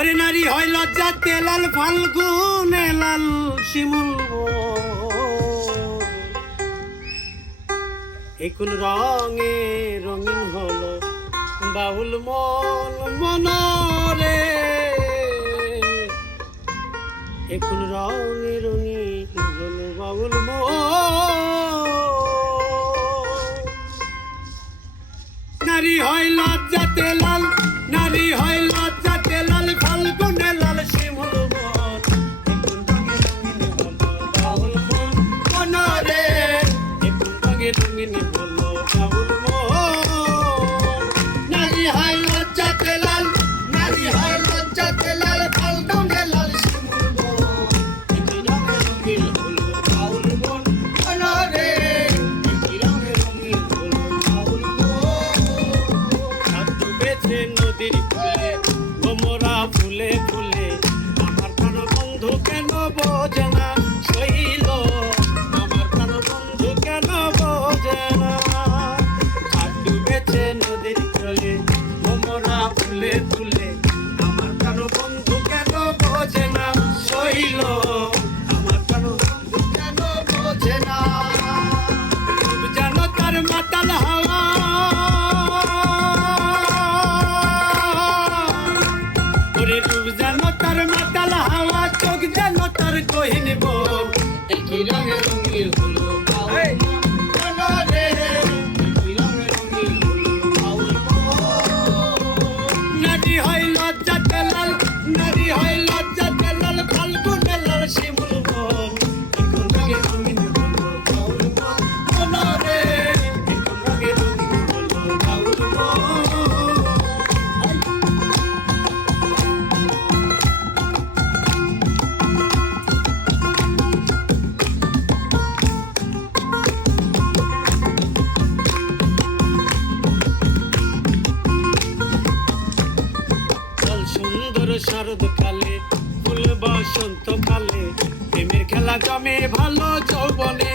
ওরে নারী হয় লজ্জাতে লাল ফাল্গুনে লাল শিমুল একুল রঙে রঙিন হলো বাউল মন মনরে একুল রঙে রঙিন হলো বাউল মন নারী হয় লজ্জাতে লাল নারী হয় লজ্জাতে লাল ফাল্গুনে লাল শিমুল বাউল মন মনরে একুল রঙে রঙিন হলো বাউল মন নারী হয় লজ্জাতে লাল নারী হয় লজ্জাতে লাল ফাল্গুনে লাল শিমুল একুল রঙে রঙিন হলো বাউল মন মনরে একুল রঙে রঙিন হলো বাউল নদীর ফুলে ভোমরা ফুলে ফুলে আমার প্রাণ বন্ধু কেন বোঝে না শৈল আমার প্রাণ বন্ধু কেন বোঝে না আর ডুবেছে নদীর ফুলে ভোমরা ফুলে ফুলে আমার প্রাণ বন্ধু কেন বোঝে না শৈল আমার প্রাণ বন্ধু কেন বোঝে না জানো তার মাতাল হাওয়া জানো তার মাতাল হাওয়া চোখ জানো তার কহিন বল একই রঙে রঙিন হলো নারী হয় লজ্জাতে লাল নারী হয় লজ্জাতে লাল ফাল্গুনে লাল শিমুল বন একই রঙে রঙিন হলো বাউল বন মনরে একই রঙে রঙিন হলো বাউল বন সুন্দর শরৎ কালে ফুল বসন্ত কালে প্রেমের খেলা জমে ভালো যৌবনে